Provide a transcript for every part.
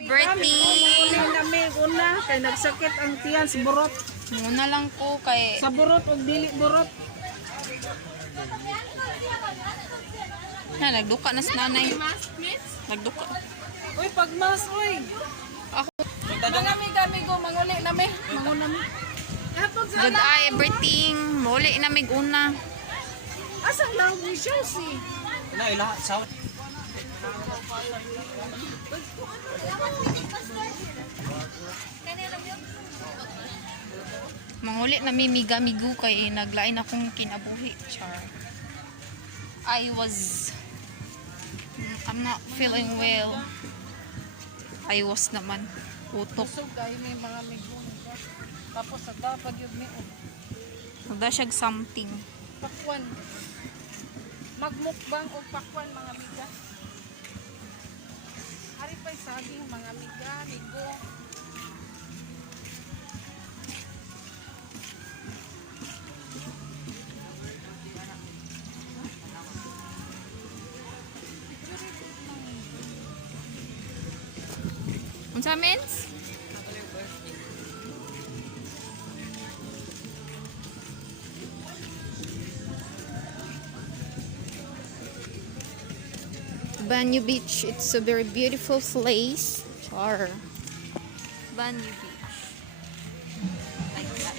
Birthday! Kami una kay nagsakit ang tiyan sa burot. Muna lang ko kay... Sa burot o dili burot. Nagduka na si nanay. Nagduka. Uy, pagmas, uy. Ako. Mga amigo, manguli nami. Manguna mi. Good eye, everything. Muli na mig una. Asang lang ni Chelsea? Na ilahat sa Manguli na mimiga-migo kay naglain akong kinabuhi. Char. I'm not feeling well. I was naman. Utok. Kusog kayo may mga migo. Tapos sa dapat yun mi. Nagdasyag something. Pakwan. Magmukbang o pakwan mga amiga. Hari pa'y saging mga amiga, migo. Unsa mens? Banyu Beach, it's a very beautiful place. Char. Banyu Beach. Like that.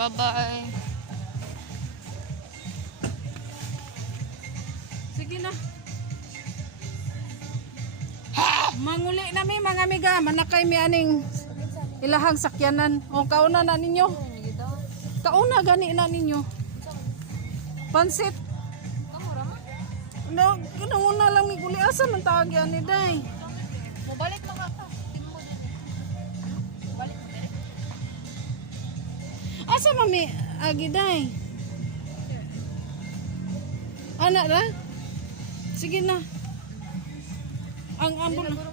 Bye-bye. Sige na. Manguli nami mga amiga, manakay mi aning ilahang sakyanan. O kauna na ninyo. Kauna gani na ninyo. Pansit. No, kinuna lang mi guli asa man tawag yan ni day. Mobalik mo ka. Asa mami agi day? Anak ra? Sige na. Ang ambul. Ano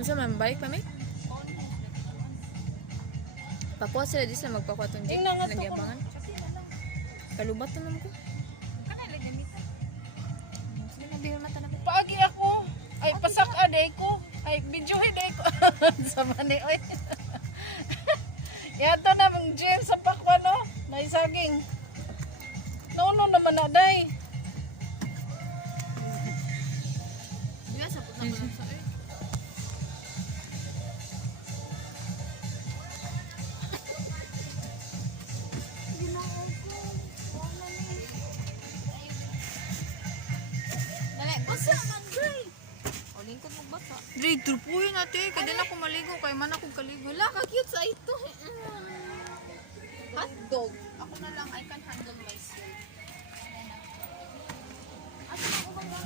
sa man bike pa mi? Pakuha sila di sila magpakuha itong jeep. Tingnan nga to. Nagyabangan. Kalubat to naman ko. Sige na, bihon mata na ko. Paagi ako. Ay pasak aday ko. Ay videohin day ko. Sa mani oy. Yato na mong gym sa pakwa no. Naisaging. No naman na day. Diba sa puto na sa eh. Dali, basa man, Dre. O, lingkod mo basa. Dre, trupuhin natin. Kaya din ako maligo. Kaya man ako kaligo. Wala, ka-cute sa ito. Hotdog. Ako na lang, I can handle myself. Asa ako ba ba?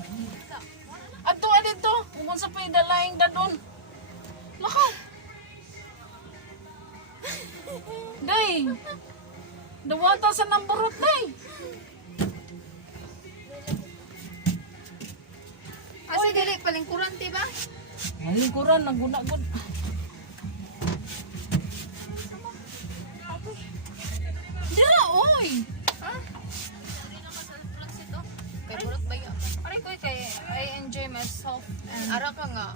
Adto dito. Kung sa pay dalaing dadon. Lakaw. Day. Dawata sa namburot day. Asa dili palingkuran, diba? Malingkuran naguna-gud. Dira oy. Ha? Kay burot ba yun? Aray ko kay I enjoy myself. And ara ka nga.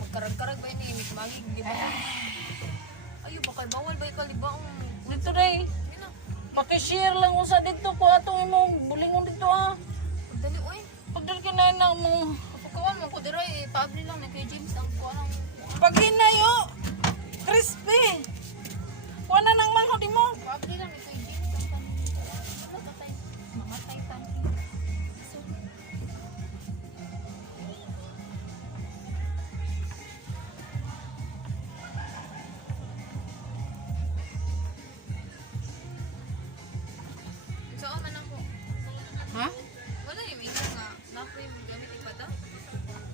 Magkarag-karag ba yun imik magig, di ba? Ayo, baka bawal ba yung kalibaong? Dito day. Paki-share lang usa dito ko atong imong bulingon dito ha. Dali, oy. Pagdal kinay na mo. Kapukawan mo ko, diray, paabli lang na kay James ang kuha ng... Pag hinayo. Crispy. Wala nang manghod mo. Paabli lang na kay James ang kuha. Ano ka tayo? Mamatay tayo. So,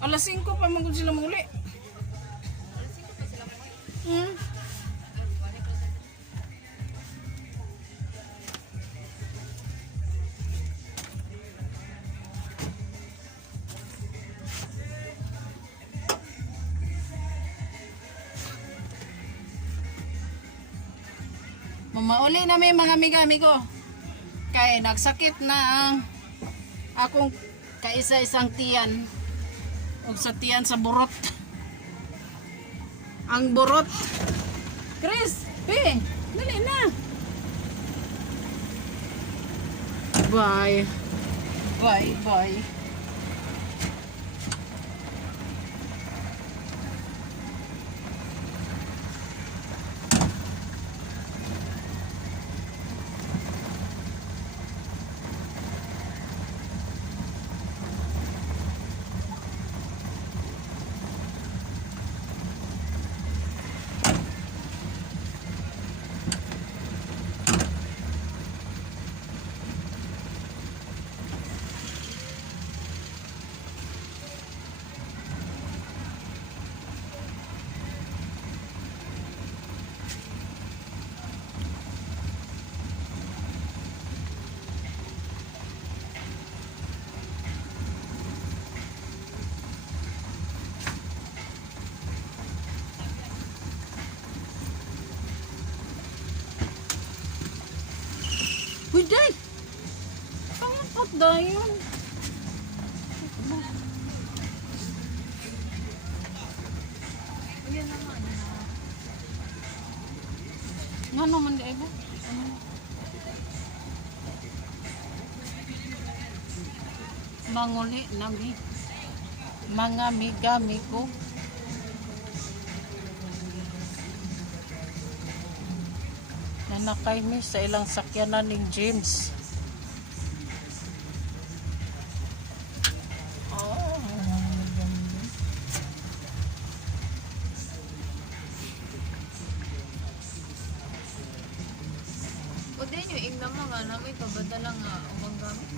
Alas 5 pa man sila muli. Alas 5 pa sila mo. Hmm. Mamauli na may mga amiga-amigo. Kay nagsakit na ang akong kaisa-isang tiyan. O sa tiyan sa burot. Ang burot. Chris, P, dali na. Bye. Bye, bye. Huday! Pangapot dayon. Ayan naman. Nga naman di ba? Manguli nami. Mga migami ko. Nanakay mi sa ilang sakyanan ni James. Oh. O din yung ing naman nga namin pabadala nga umang gamit.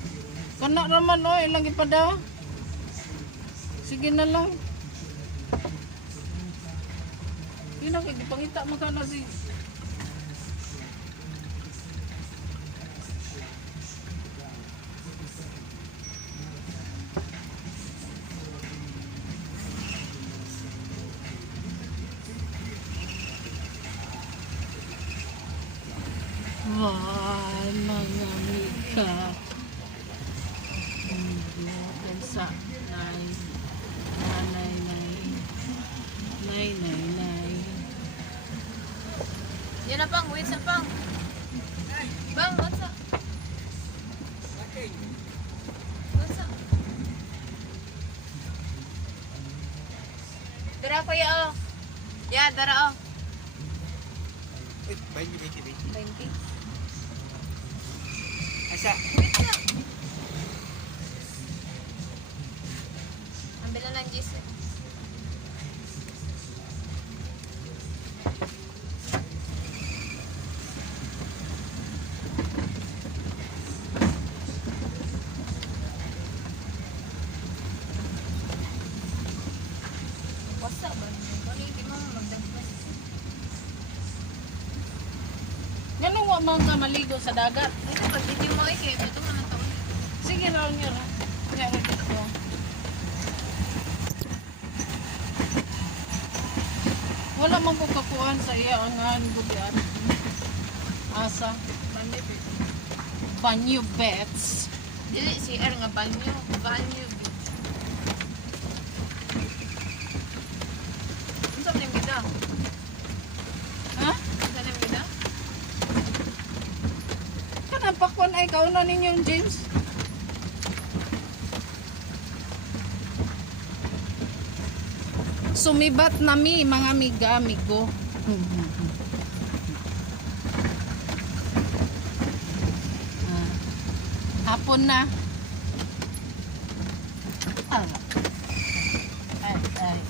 Kana raman o, ilang ipada. Sige na lang. Yun ang ipangita mo ka na si... Wah, mga mika. Sa nay. Yan na pang, wait sa pang. Bang, what's up? What's up? Dara ko ya oh. Ya, dara oh. 20. Asa? Wait na. Ambil na lang Jis. What's up ba? Kani hindi mo magdagdag. Ganun wa mga maligo sa dagat. Ito pag hindi mo ikay, ito mo na taon. Sige raw niya ra. Nga ra dito. Wala man ko kakuan sa iya ang bugian. Asa? Banyo bets. Dili si R nga banyo. Banyo. Ano sa nang gida? Ha? Ano sa nang gida? Kanang pakwan ay kauna ninyong James. Sumibat nami mga amiga-amigo. Hapon na. Ah. Ay.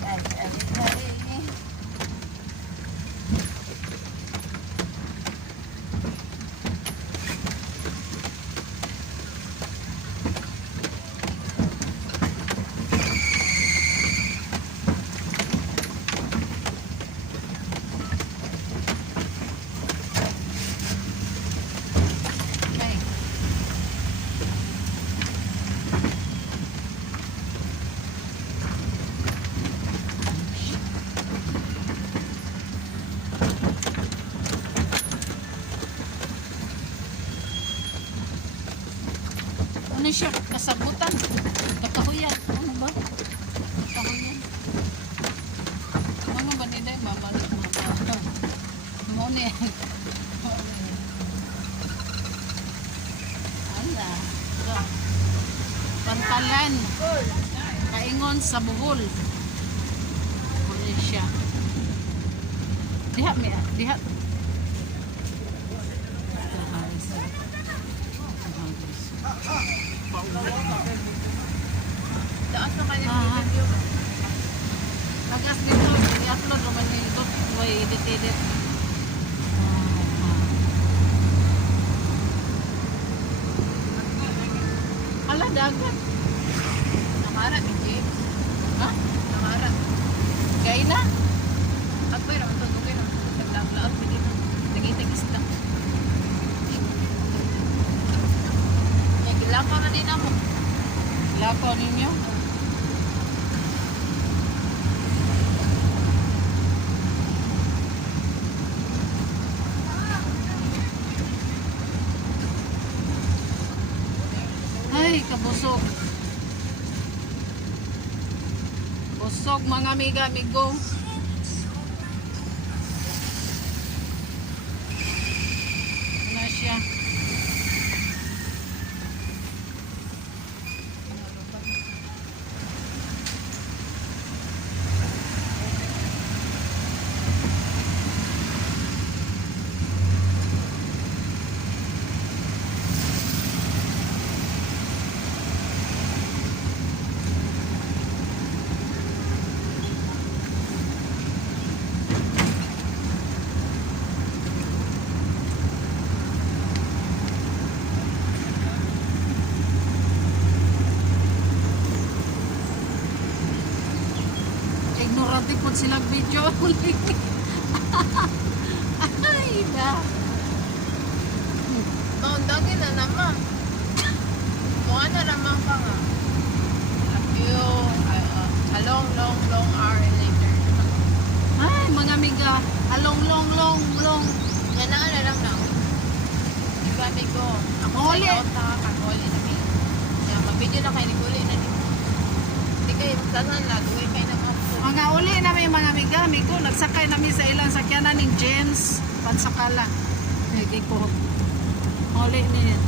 Ano siya? Kasagutan. Kakahuyan. Ano ba? Kakahuyan. Ano ba nila yung babalik mga muna yan. Ala. Ito. Pantalan. Kaingon sa buhol. Ano siya? Diha, Mia. Diha. Taas na kanya Ah. video. Nagas dito, i-upload naman yung ito. Way edit-edit. Hala, dagat. Nakaharap ni James. Ha? Nakaharap. Gay na? At ba naman ito? Okay na. Naglaot mo dito. Nagitagis na. Nagilakaw na din ako. Lakaw ninyo? Ay, kabusog. Busog mga amiga, amigo. Ano siya? Ignorante po silang video. Ay, da. Maundangin na naman. Mukha na naman ka nga. A long, long, long hour later. Ay, mga amiga. Along, long, long, long. Yan na lang lang. Diba, amigo? Ako Uli. sa ikaw, kakakuli na kayo. Yan, mag-video na kayo, nag-uli na din. Hindi kayo, saan nag-uwi kayo ng upload. Mga uli namin mga amiga, amigo. Nagsakay namin sa ilang sakyanan ni James Pansakala. Hindi ko. Uli niya.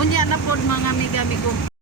Unya na po mga amiga, amigo.